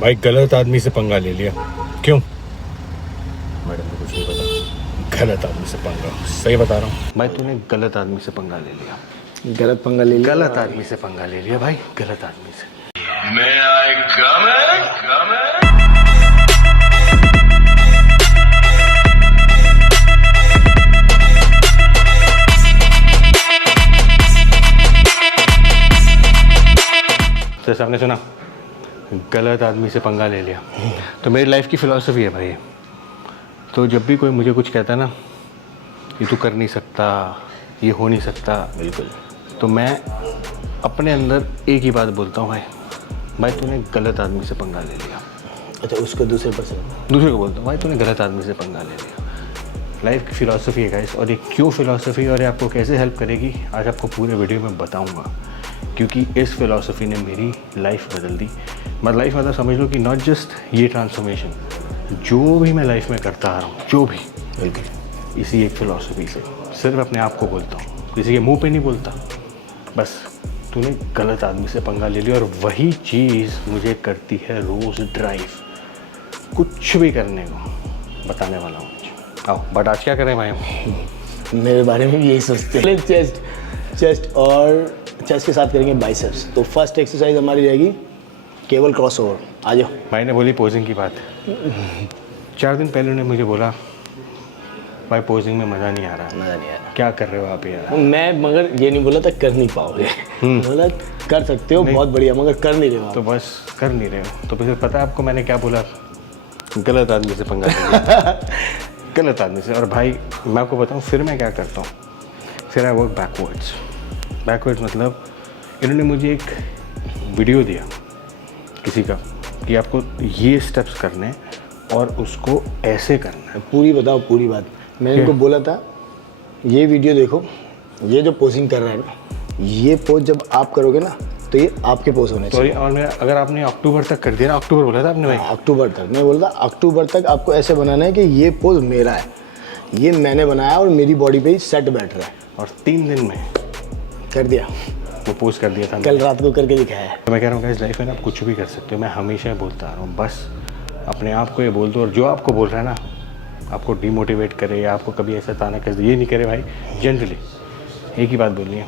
भाई गलत आदमी से पंगा ले लिया। क्यों? मैडम को कुछ नहीं पता। गलत आदमी से पंगा, सही बता रहा हूँ भाई, तूने गलत आदमी से पंगा ले लिया। गलत पंगा ले लिया, गलत आदमी से पंगा ले लिया भाई, गलत आदमी से। तो सामने सुना, गलत आदमी से पंगा ले लिया। तो मेरी लाइफ की फ़िलॉसफी है भाई। तो जब भी कोई मुझे कुछ कहता है ना, ये तू कर नहीं सकता, ये हो नहीं सकता, बिल्कुल, तो मैं अपने अंदर एक ही बात बोलता हूँ, भाई तूने गलत आदमी से पंगा ले लिया। अच्छा, उसको दूसरे को बोलता हूँ, भाई तूने गलत आदमी से पंगा ले लिया। लाइफ की फ़िलॉसफी है गाइस, और ये क्यों फ़िलॉसफी और ये आपको कैसे हेल्प करेगी आज आपको पूरे वीडियो में बताऊँगा। क्योंकि इस फ़िलॉसफी ने मेरी लाइफ बदल दी। मतलब लाइफ मतलब समझ लो कि नॉट जस्ट ये ट्रांसफॉर्मेशन, जो भी मैं लाइफ में करता आ रहा हूँ, जो भी, बिल्कुल इसी एक फ़िलॉसफी से सिर्फ अपने आप को बोलता हूँ, किसी के मुंह पे नहीं बोलता। बस तूने गलत आदमी से पंगा ले लिया, और वही चीज़ मुझे करती है रोज़ ड्राइव कुछ भी करने को। बताने वाला हूँ आओ, बट आज क्या करें भाई? मेरे बारे में भी यही सोचते हैं। चेस्ट और चेस्ट के साथ करेंगे बाइसेप्स। तो फर्स्ट एक्सरसाइज हमारी रहेगी केबल क्रॉसओवर। आ जाओ। भाई ने बोली पोजिंग की बात। 4 दिन पहले उन्होंने मुझे बोला भाई पोजिंग में मज़ा नहीं आ रहा, क्या कर रहे हो आप यार? मैं मगर ये नहीं बोला था कर नहीं पाओगे, बोला कर सकते हो, बहुत बढ़िया, मगर कर नहीं रहे हो। तो बस कर नहीं रहे हो। तो फिर पता है आपको मैंने क्या बोला? गलत आदमी से पंगा लिया। गलत आदमी से। और भाई मैं आपको बताऊँ फिर मैं क्या करता हूँ, फिर आई वर्क बैकवर्ड्स। मतलब इन्होंने मुझे एक वीडियो दिया किसी का कि आपको ये स्टेप्स करने हैं और उसको ऐसे करना है। पूरी बताओ, पूरी बात। मैंने इनको बोला था ये वीडियो देखो, ये जो पोजिंग कर रहा है ना, ये पोज जब आप करोगे ना तो ये आपके पोज होने चाहिए। और मैं अगर आपने अक्टूबर तक कर दिया ना, अक्टूबर बोला था आपने भाई? अक्टूबर तक मैं बोला था, अक्टूबर तक आपको ऐसे बनाना है कि ये पोज मेरा है, ये मैंने बनाया और मेरी बॉडी पे ही सेट बैठ रहा है। और 3 दिन में कर दिया, वो पोस्ट कर दिया था। कल रात को करके दिखाया है। तो मैं कह रहा हूँ इस लाइफ में ना आप कुछ भी कर सकते हो। मैं हमेशा बोलता आ रहा हूँ, बस अपने आप को ये बोल दो, और जो आपको बोल रहा है ना आपको डिमोटिवेट करे या आपको कभी ऐसा ताना कर ये नहीं करे भाई, जनरली एक ही बात बोलनी है,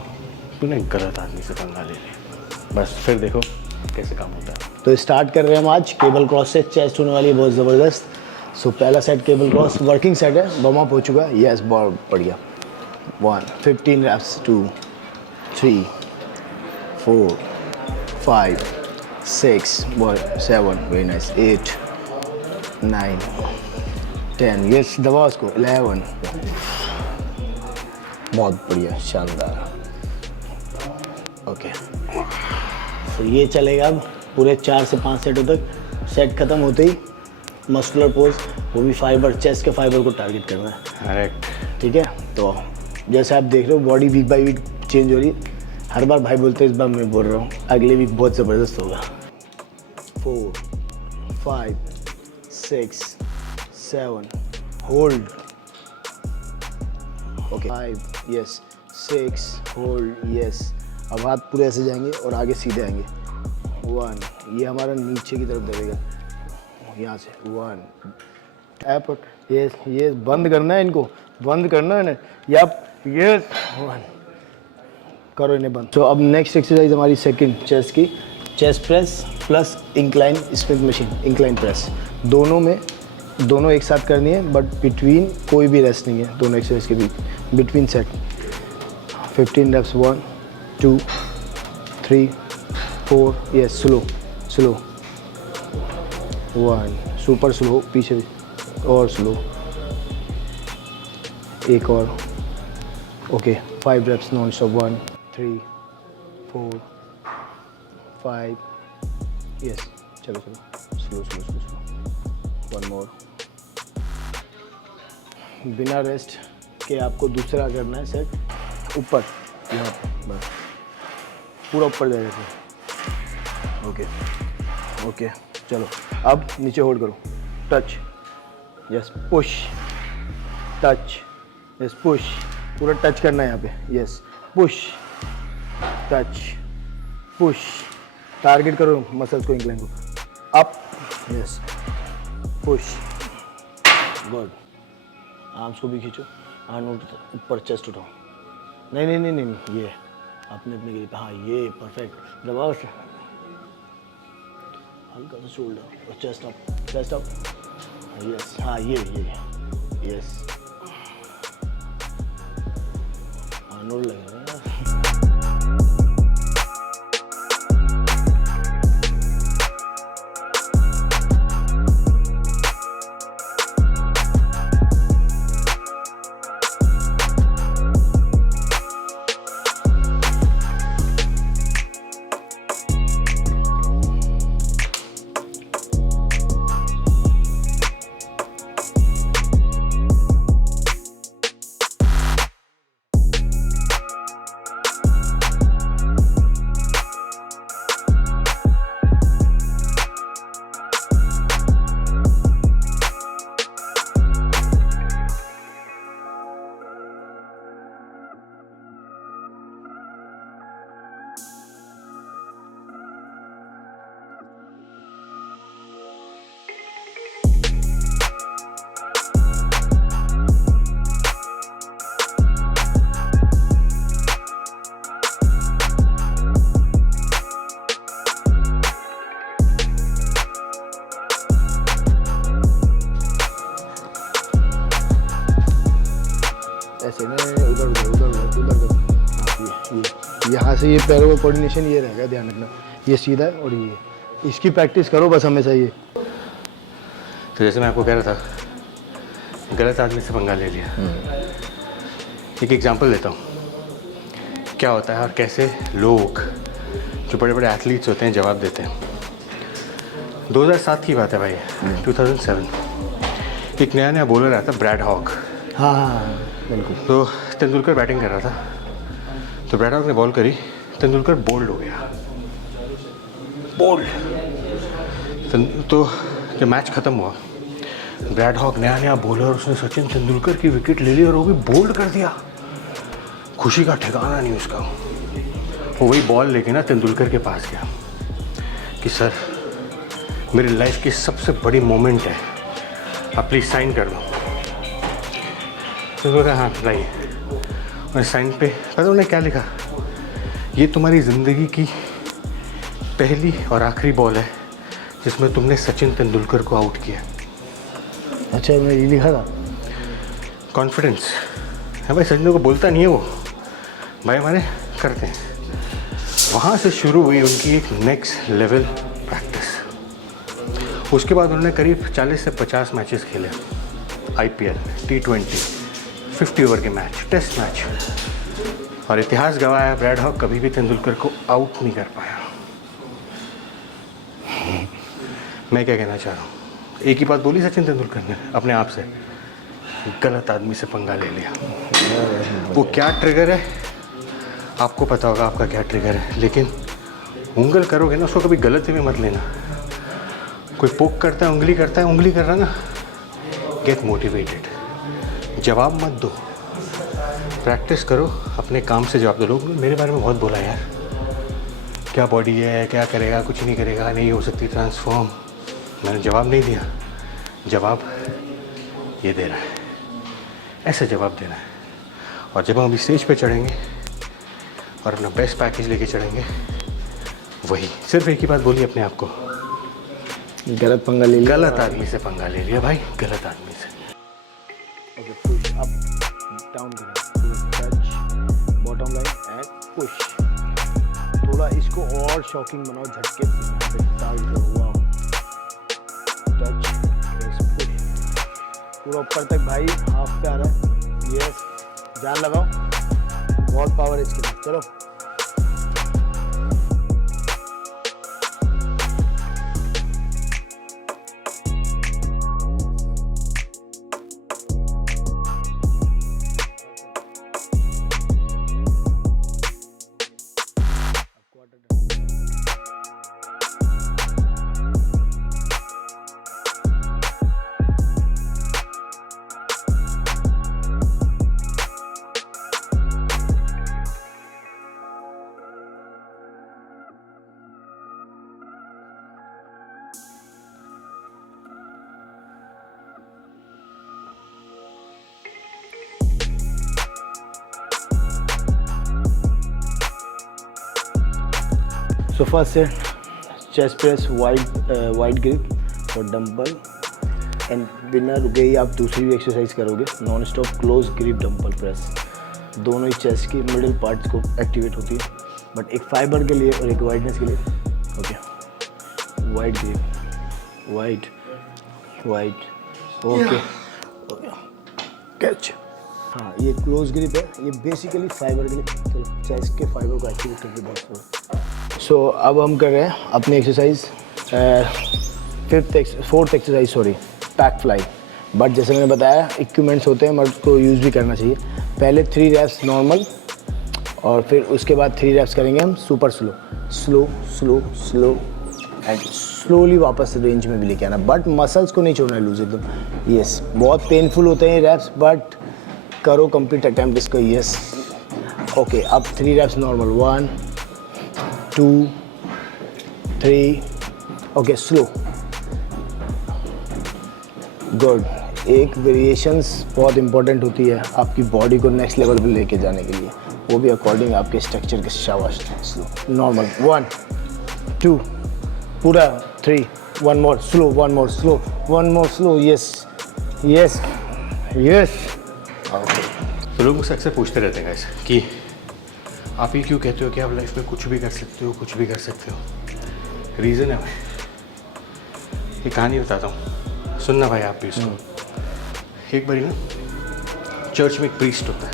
तूने गलत आदमी से पंगा ले लिया। बस फिर देखो कैसे काम होता है। तो स्टार्ट कर रहे हैं हम आज केबल क्रॉस से। चेस्ट होने वाली है बहुत ज़बरदस्त। सो पहला set cable cross working set है, वार्म अप हो चुका है। यस, बहुत बढ़िया। 1 15 reps, 2 3 4 5 6 7 वेरी नाइस, 8 9 10, यस दबाओ उसको, 11, बहुत बढ़िया, शानदार। ओके, तो ये चलेगा अब पूरे 4 से 5 सेटों तक। सेट खत्म होते ही मस्कुलर पोज, वो भी फाइबर, चेस्ट के फाइबर को टारगेट करना है। करेक्ट, ठीक है। तो जैसे आप देख रहे हो body week by week change हो रही है। हर बार भाई बोलते हैं, इस बार मैं बोल रहा हूँ, अगले वीक बहुत ज़बरदस्त होगा। 4 5 6 7 hold, okay 5 yes 6 hold, yes. अब हाथ पूरे ऐसे जाएंगे और आगे सीधे आएंगे। 1, ये हमारा नीचे की तरफ दबेगा, यहाँ से 1 टैप, ये बंद करना है, इनको बंद करना है ना, या यस 1 करो इन्हें बंद। तो अब नेक्स्ट एक्सरसाइज हमारी सेकंड चेस्ट की, chest press plus incline Smith machine, incline press. दोनों एक साथ करनी है, बट बिटवीन कोई भी रेस्ट नहीं है दोनों एक्सरसाइज के बीच, between set. 15 reps, 1 2 3 4, yes slow 1, super slow, पीछे भी और स्लो, एक और, okay 5 reps non stop, 1 3 4 5, yes चलो स्लो 1 मोर। बिना रेस्ट के आपको दूसरा करना है सेट, ऊपर यहाँ बस पूरा ऊपर जाएगा फिर। ओके चलो, अब नीचे होल्ड करो, touch, yes push, touch, yes push, पूरा टच करना है यहाँ पे, yes push touch push, target करो मसल्स को, इंक्लाइन को, up yes push good arms को भी खींचो ऊपर चेस्ट उठाओ नहीं नहीं नहीं नहीं ये अपने अपने गिरी पे हाँ ये परफेक्ट दबाओ से हल्का सा शोल्डर और चेस्ट अप यस हाँ ये यस आर्नोल्ड लग रहा है ऐसे नहीं उधर हाँ ये यहाँ से ये पैरों का कोऑर्डिनेशन ये रहेगा ध्यान रखना ये सीधा है और ये इसकी प्रैक्टिस करो बस हमेशा ये तो जैसे मैं आपको कह रहा था गलत आदमी से पंगा ले लिया एक एग्जांपल देता हूँ क्या होता है और कैसे लोग जो बड़े बड़े एथलीट्स होते हैं जवाब देते हैं 2007 की बात है भाई 2007 एक नया बॉलर आया था ब्रैड हॉग हाँ बिल्कुल तो तेंदुलकर बैटिंग कर रहा था तो ब्रैड हॉग ने बॉल करी तेंदुलकर बोल्ड हो गया बोल्ड तो जब मैच ख़त्म हुआ ब्रैड हॉग नया बॉलर उसने सचिन तेंदुलकर की विकेट ले ली और वो भी बोल्ड कर दिया खुशी का ठिकाना नहीं उसका वो वही बॉल लेके ना तेंदुलकर के पास गया कि सर मेरी लाइफ की सबसे बड़ी मोमेंट है आप प्लीज़ साइन कर दो तो हाँ लाइए और साइन पे पता उन्होंने क्या लिखा ये तुम्हारी ज़िंदगी की पहली और आखिरी बॉल है जिसमें तुमने सचिन तेंदुलकर को आउट किया अच्छा उन्होंने ये लिखा था कॉन्फिडेंस है भाई सचिन को बोलता नहीं है वो भाई हमारे करते हैं वहाँ से शुरू हुई उनकी एक नेक्स्ट लेवल प्रैक्टिस उसके बाद उन्होंने करीब 40 से 50 मैचेस खेले IPL T20 50 ओवर के मैच टेस्ट मैच और इतिहास गवाया ब्रैड हॉग कभी भी तेंदुलकर को आउट नहीं कर पाया मैं क्या कहना चाह रहा हूँ एक ही बात बोली सचिन तेंदुलकर ने अपने आप से गलत आदमी से पंगा ले लिया वो क्या ट्रिगर है आपको पता होगा आपका क्या ट्रिगर है लेकिन उंगल करोगे ना उसको कभी गलत में मत लेना कोई पोक करता है उंगली कर रहा ना गेट मोटिवेटेड जवाब मत दो प्रैक्टिस करो अपने काम से जवाब दो लोग मेरे बारे में बहुत बोला यार क्या बॉडी है क्या करेगा कुछ नहीं करेगा नहीं हो सकती ट्रांसफॉर्म मैंने जवाब नहीं दिया जवाब ये दे रहा है ऐसा जवाब देना है और जब हम स्टेज पे चढ़ेंगे और अपना बेस्ट पैकेज लेके चढ़ेंगे वही सिर्फ एक ही बात बोली अपने आप को गलत पंगा ले लिया गलत आदमी से पंगा ले लिया भाई गलत आदमी से ओके पुश अप डाउन करें touch bottom line and push थोड़ा इसको और शॉकिंग बनाओ झटके से डाल दो वाओ टच यस पुश पूरा ऊपर तक भाई हाफ पे आ रहा है यस जान लगाओ बहुत पावर है इसके लिए चलो so first set chest press wide grip और डंबल एंड बिना रुके ही आप दूसरी भी एक्सरसाइज करोगे, non stop close grip dumbbell press. दोनों ही चेस्ट की मिडिल पार्ट्स को एक्टिवेट होती है, बट एक फाइबर के लिए और एक वाइडनेस के लिए। Okay, wide grip, wide okay, catch. हाँ, ये क्लोज ग्रिप है, ये बेसिकली फाइबर के लिए, तो चेस्ट के फाइबर को एक्टिवेट करके बहुत। सो अब हम कर रहे हैं अपनी exercise fourth exercise pack fly. But जैसे मैंने बताया इक्विपमेंट्स होते हैं, मर्द को यूज़ भी करना चाहिए। पहले 3 रैप्स नॉर्मल और फिर उसके बाद 3 रैप्स करेंगे हम सुपर स्लो एंड स्लोली वापस रेंज में भी लेके आना, बट मसल्स को नहीं छोड़ना है लूज एकदम। यस, बहुत पेनफुल होते हैं रैप्स, बट करो कंप्लीट अटैम्प्ट इसको। यस, ओके, अब 3 reps normal, 1 2 3, okay, slow, good. एक वेरिएशंस बहुत इंपॉर्टेंट होती है आपकी बॉडी को नेक्स्ट लेवल पे लेके जाने के लिए, वो भी अकॉर्डिंग आपके स्ट्रक्चर के। शाबाश, स्लो, नॉर्मल, 1 2, पूरा 3, 1 मोर स्लो, 1 मोर स्लो, 1 मोर स्लो। Yes, okay. तो लोग मुझसे अक्सर पूछते रहते हैं guys कि आप ही क्यों कहते हो कि आप लाइफ में कुछ भी कर सकते हो, कुछ भी कर सकते हो। रीज़न है भाई, ये कहानी बताता हूँ, सुनना भाई आप भी इसको। एक बारी ना चर्च में एक प्रीस्ट होता है।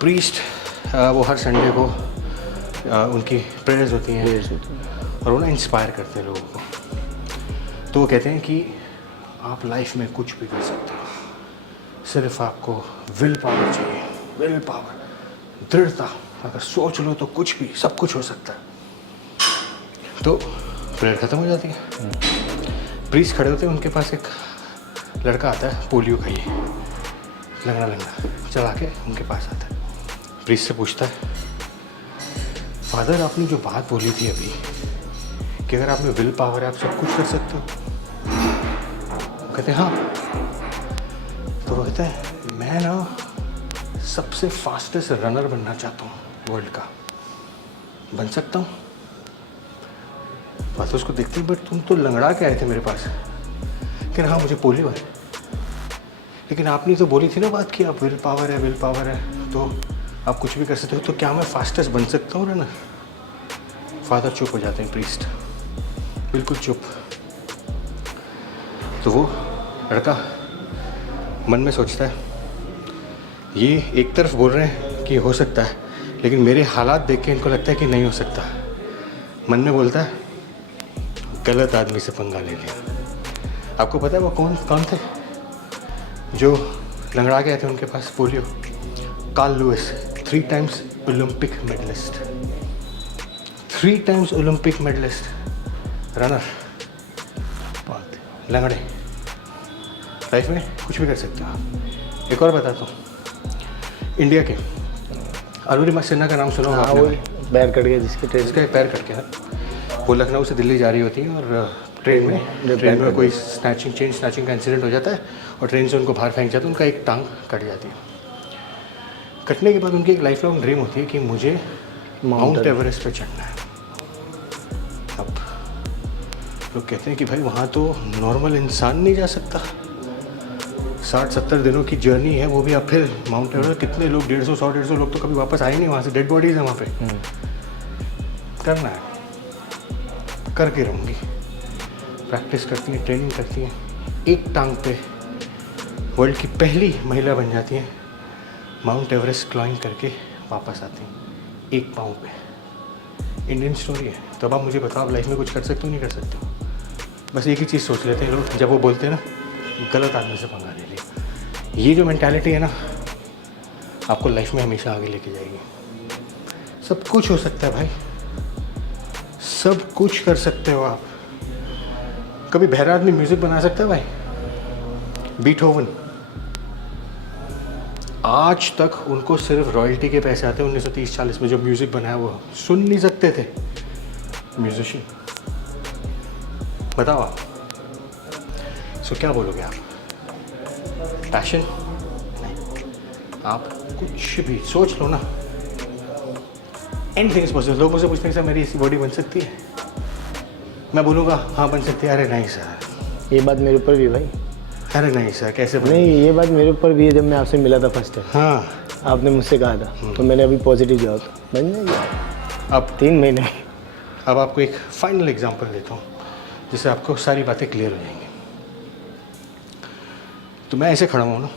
प्रीस्ट वो हर संडे को उनकी प्रेयर्स होती हैं और वो ना इंस्पायर करते हैं लोगों को। तो वो कहते हैं कि आप लाइफ में कुछ भी कर सकते हो, सिर्फ आपको विल पावर चाहिए, विल पावर, दृढ़ता। अगर सोच लो तो कुछ भी, सब कुछ हो सकता है। तो प्रेयर ख़त्म हो जाती है, प्रीस्ट खड़े होते हैं, उनके पास एक लड़का आता है, पोलियो खाइए, लंगड़ा चला के उनके पास आता है। प्रीस्ट से पूछता है, फादर आपने जो बात बोली थी अभी कि अगर आप में विल पावर है आप सब कुछ कर सकते हो, वो कहते हैं हाँ। तो वो कहता है मैं ना सबसे फास्टेस्ट रनर बनना चाहता हूँ वर्ल्ड का, बन सकता हूँ? बात उसको देखते, बट तुम तो लंगड़ा के आए थे मेरे पास। कि हाँ मुझे पोलियो है, लेकिन आपने तो बोली थी ना बात कि आप विल पावर है तो आप कुछ भी कर सकते हो, तो क्या मैं फास्टेस्ट बन सकता हूँ रनर? फादर चुप हो जाते हैं, प्रीस्ट बिल्कुल चुप। तो वो लड़का मन में सोचता है ये एक तरफ बोल रहे हैं कि हो सकता है, लेकिन मेरे हालात देख के इनको लगता है कि नहीं हो सकता। मन में बोलता है गलत आदमी से पंगा ले लिया। आपको पता है वो कौन थे जो लंगड़ा गए थे उनके पास polio? Carl Lewis, 3 times Olympic medallist, 3 times Olympic medallist runner. बात लंगड़े लाइफ में कुछ भी कर सकते हो। एक और बताता हूँ, इंडिया के अरुणिमा सिन्हा का नाम सुना होगा आपने? पैर कट गया जिसका पैर कट गया, वो लखनऊ से दिल्ली जा रही होती है और ट्रेन में कोई चेन स्नैचिंग का इंसिडेंट हो जाता है और ट्रेन से उनको बाहर फेंक जाता है, उनका एक टांग कट जाती है। कटने के बाद उनकी एक लाइफ लॉन्ग ड्रीम होती है कि मुझे माउंट एवरेस्ट पे चढ़ना है। अब लोग कहते हैं कि भाई वहाँ तो नॉर्मल इंसान नहीं जा सकता, 60-70 दिनों की जर्नी है, वो भी अब फिर माउंट एवरेस्ट। कितने लोग 150-100 लोग तो कभी वापस आए नहीं वहाँ से, डेड बॉडीज है वहाँ पे। करना है, करके रहूँगी। प्रैक्टिस करती हैं, ट्रेनिंग करती हैं, एक टांग पे वर्ल्ड की पहली महिला बन जाती हैं, माउंट एवरेस्ट क्लाइंब करके वापस आती हैं एक पाँव पे। इंडियन स्टोरी है। तो अब आप मुझे बताओ आप लाइफ में कुछ कर सकते हो नहीं कर सकते हो? बस एक ही चीज़ सोच लेते हैं लोग जब वो बोलते हैं ना गलत आदमी से पंगा ले लिया। ये जो मेंटालिटी है ना आपको लाइफ में हमेशा आगे लेके जाएगी। सब कुछ हो सकता है भाई, सब कुछ कर सकते हो आप। कभी बहरा आदमी म्यूज़िक बना सकता है भाई? बीथोवन, आज तक उनको सिर्फ रॉयल्टी के पैसे आते हैं। 1930-40 में जो म्यूज़िक बनाया वो सुन नहीं सकते थे म्यूजिशियन। बताओ आप, सो क्या बोलोगे आप? पैशन नहीं, आप कुछ भी सोच लो ना, एनीथिंग इज पॉसिबल। लोग मुझसे पूछते हैं सर मेरी ऐसी बॉडी बन सकती है, मैं बोलूँगा हाँ बन सकती है। अरे नहीं सर, ये बात मेरे ऊपर भी है भाई। अरे नहीं सर कैसे बनेगी? नहीं, ये बात मेरे ऊपर भी है। जब मैं आपसे मिला था फर्स्ट टाइम, हाँ आपने मुझसे कहा था, तो मैंने अभी पॉजिटिव जवाब बन जाएगी अब 3 महीने में। अब आपको एक फाइनल एग्जांपल देता हूँ जिससे आपको सारी बातें क्लियर हो जाएंगी। तो मैं ऐसे खड़ा हूँ ना,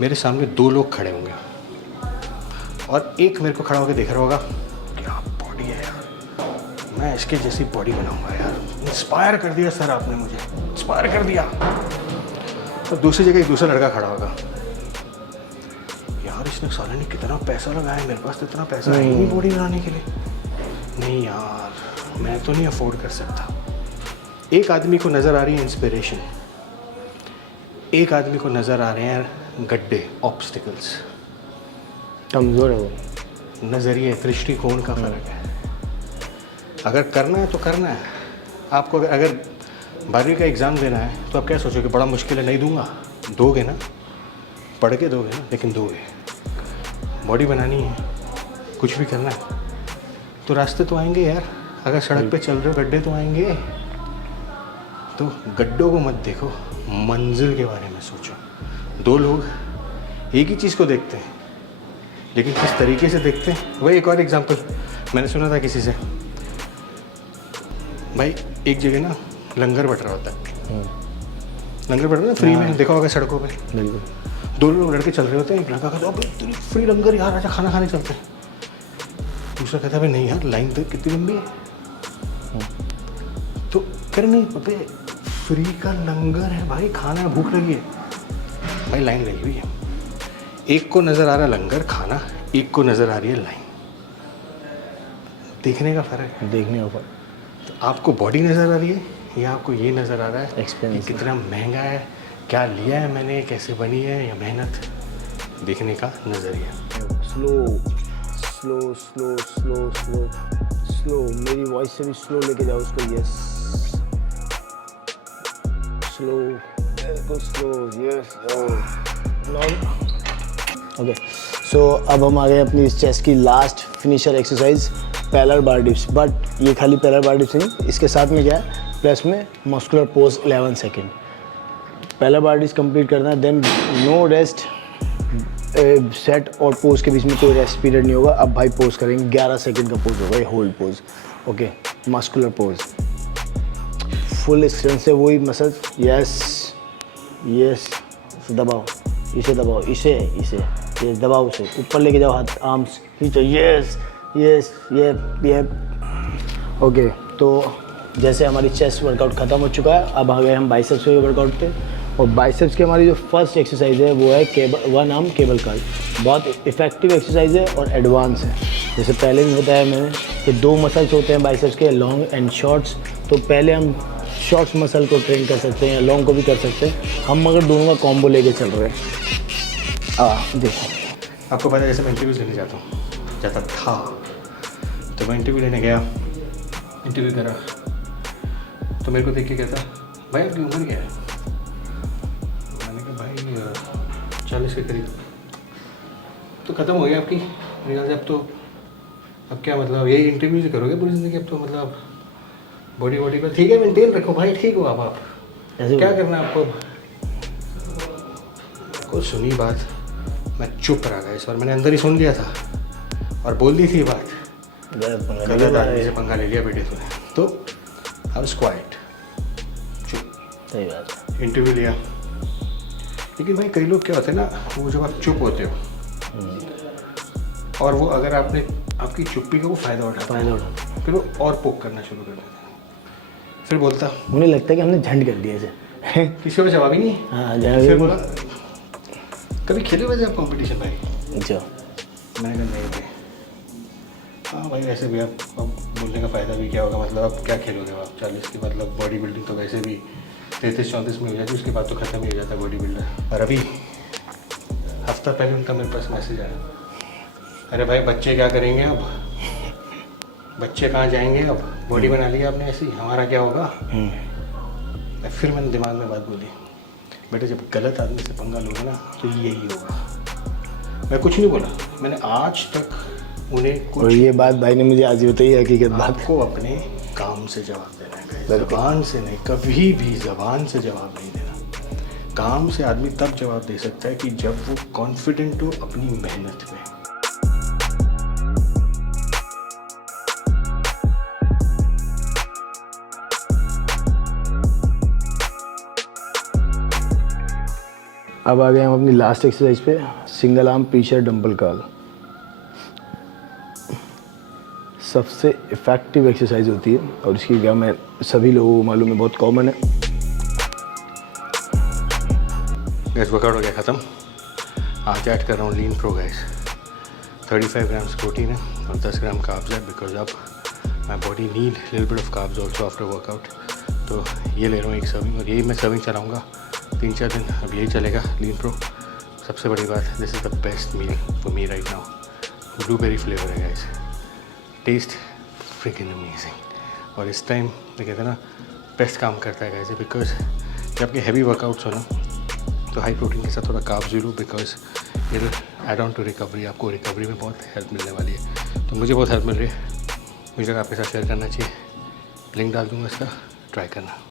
मेरे सामने 2 लोग खड़े होंगे और एक मेरे को खड़ा होकर देख रहा होगा, क्या बॉडी है यार, मैं इसके जैसी बॉडी बनाऊंगा यार, इंस्पायर कर दिया सर आपने मुझे, इंस्पायर कर दिया। और दूसरी जगह एक दूसरा लड़का खड़ा होगा, यार इसने साले ने कितना पैसा लगाया, मेरे पास तो इतना पैसा है ही नहीं बॉडी बनाने के लिए, नहीं यार मैं तो नहीं अफोर्ड कर सकता। एक आदमी को नज़र आ रही है इंस्पिरेशन, एक आदमी को नज़र आ रहे हैं गड्ढे, ऑब्स्टिकल्स। कमज़ोर है वो। नज़रिए, दृष्टिकोण का फ़र्क है। अगर करना है तो करना है आपको। अगर 12वीं का एग्ज़ाम देना है तो आप क्या सोचोगे, बड़ा मुश्किल है नहीं दूंगा, दोगे ना, पढ़ के दोगे ना, लेकिन दोगे। बॉडी बनानी है, कुछ भी करना है तो रास्ते तो आएंगे यार। अगर सड़क पे चल रहे हो गड्ढे तो आएंगे, तो गड्ढों को मत देखो, मंजिल के बारे में सोचो। 2 लोग एक ही चीज़ को देखते हैं लेकिन किस तरीके से देखते हैं। वही एक और एग्जांपल मैंने सुना था किसी से, भाई एक जगह ना लंगर बट रहा होता है, लंगर बट रहा है फ्री में, देखा होगा सड़कों पे। बिल्कुल। 2 लोग लड़के चल रहे होते हैं, एक लड़का कहता है अबे तेरी फ्री लंगर यार, आजा खाना खाने चलते हैं। दूसरा कहता है भाई नहीं यार लाइन तो कितनी लंबी है। तो कर नहीं अबे फ्री का लंगर है भाई, खाना है, भूख लगी है भाई, लाइन लगी हुई है। एक को नज़र आ रहा है लंगर खाना, एक को नज़र आ रही है लाइन। देखने का फ़र्क है, देखने का ऊपर तो आपको बॉडी नज़र आ रही है या आपको ये नज़र आ रहा है एक्सपीरियंस कि कितना महंगा है, क्या लिया है मैंने, कैसे बनी है, या मेहनत। देखने का नज़रिया। Slow slow slow slow slow slow, मेरी वॉइस से भी स्लो लेके जाओ उसको। यस स्लो, बिल्कुल स्लो। Yes okay. सो अब हम आ गए अपनी इस चेस्ट की last finisher exercise, parallel bar dips. But ये खाली पैलर बार डिप्स नहीं, इसके साथ में क्या है, प्लस में muscular pose 11 second. Parallel bar dips complete करना है, देन नो रेस्ट। सेट और पोज के बीच में कोई रेस्ट पीरियड नहीं होगा। अब भाई पोज करेंगे, 11 सेकेंड का पोज होगा, ये hold pose. Okay, muscular pose, full strength से वही मसल। यस यस, दबाओ इसे, दबाओ इसे, ये दबाओ उसे, ऊपर लेके जाओ हाथ, आर्म्स खींचो। यस यस, ये ओके। तो जैसे हमारी चेस्ट वर्कआउट ख़त्म हो चुका है, अब आ गए हम बाइसेप्स के वर्कआउट पे। और बाइसेप्स की हमारी जो फर्स्ट एक्सरसाइज है वो है केबल, 1 आर्म केबल कर्ल। बहुत इफेक्टिव एक्सरसाइज है और एडवांस है। जैसे पहले भी बताया मैंने कि 2 मसल्स होते हैं बाइसेप्स के, लॉन्ग एंड शॉर्ट्स। तो पहले हम शॉर्ट्स मसल को ट्रेन कर सकते हैं या लॉन्ग को भी कर सकते हैं हम, मगर दोनों का कॉम्बो लेके चल रहे हैं। देखो आपको पता है जैसे मैं इंटरव्यूज़ लेने जाता था, तो मैं इंटरव्यू लेने गया, इंटरव्यू करा, तो मेरे को देख के कहता भाई आपकी उम्र क्या है? मैंने कहा भाई 40 के करीब। तो ख़त्म हो गया आपकी मेरे ख्याल से। अब क्या मतलब यही इंटरव्यू से करोगे पूरी ज़िंदगी? अब तो मतलब बॉडी का ठीक है, मेंटेन रखो भाई, ठीक हो आप ऐसे क्या करना है आपको? कुछ सुनी बात, मैं चुप रह गया। इस बार मैंने अंदर ही सुन लिया था और बोल दी थी बात, गलत आदमी से पंगा ले लिया बेटे तूने। तो आई वाज क्वाइट, चुप। सही बात। इंटरव्यू लिया, लेकिन भाई कई लोग क्या होते हैं ना, वो जब आप चुप होते हो और वो अगर आपने आपकी चुप्पी का वो फ़ायदा उठा, फिर वो और पोक करना शुरू कर देते हैं। फिर बोलता, मुझे लगता है कि हमने झंड कर दिया इसे। किसी को जवाब ही नहीं। हाँ, फिर बोला कभी खेले वैसे आप कॉम्पिटिशन भाई? अच्छा। मैंने कहा नहीं भाई। हाँ भाई वैसे भी आप अब बोलने का फ़ायदा भी क्या होगा, मतलब अब क्या खेलोगे आप 40 की? मतलब बॉडी बिल्डिंग तो वैसे भी 33-34 में हो जाती है, उसके बाद तो ख़त्म ही हो जाता है बॉडी बिल्डर। और अभी हफ्ता पहले उनका मेरे पास मैसेज आया, अरे भाई बच्चे क्या करेंगे अब, बच्चे कहाँ जाएंगे अब, बॉडी बना ली आपने ऐसी, हमारा क्या होगा? फिर मैंने दिमाग में बात बोली, बेटे जब गलत आदमी से पंगा लोगे ना तो यही होगा। मैं कुछ नहीं बोला, मैंने आज तक उन्हें कुछ और ये बात भाई ने मुझे आज ही बताई है, हकीकत बात। आपको अपने काम से जवाब देना है guys। बिल्कुल। ज़बान से नहीं, कभी भी ज़बान से जवाब नहीं देना। काम से आदमी तब जवाब दे सकता है कि जब वो कॉन्फिडेंट हो अपनी मेहनत में। अब आ गए हम अपनी लास्ट एक्सरसाइज पे, सिंगल आर्म पीछे डंबल कर्ल। सबसे इफ़ेक्टिव एक्सरसाइज होती है और इसकी क्या मैं सभी लोगों को मालूम है, बहुत कॉमन है। गैस वर्कआउट हो गया ख़त्म। आज ऐड कर रहा हूँ लीन प्रो गैस। 35 ग्राम्स प्रोटीन है और 10 ग्राम कार्ब्स है, बिकॉज अब my body need little bit of carbs also after workout. तो ये ले रहा हूँ एक सर्विंग, और यही मैं सर्विंग चलाऊँगा 3-4 दिन। अब यही चलेगा लीन प्रो। सबसे बड़ी बात, this is the best meal for me right now. Blueberry flavour है गाइस, टेस्ट फ्रिकिंग अमेजिंग। और इस टाइम मैं कहते हैं ना, बेस्ट काम करता है गाइस, बिकॉज जब आपके हैवी वर्कआउट्स हो ना, तो हाई प्रोटीन के साथ थोड़ा कार्ब्स भी लो, because it add on to recovery. आपको रिकवरी में बहुत हेल्प मिलने वाली है। तो मुझे बहुत हेल्प मिल रही है, मुझे लगा आपके साथ शेयर करना चाहिए। लिंक डाल दूँगा इसका, ट्राई करना।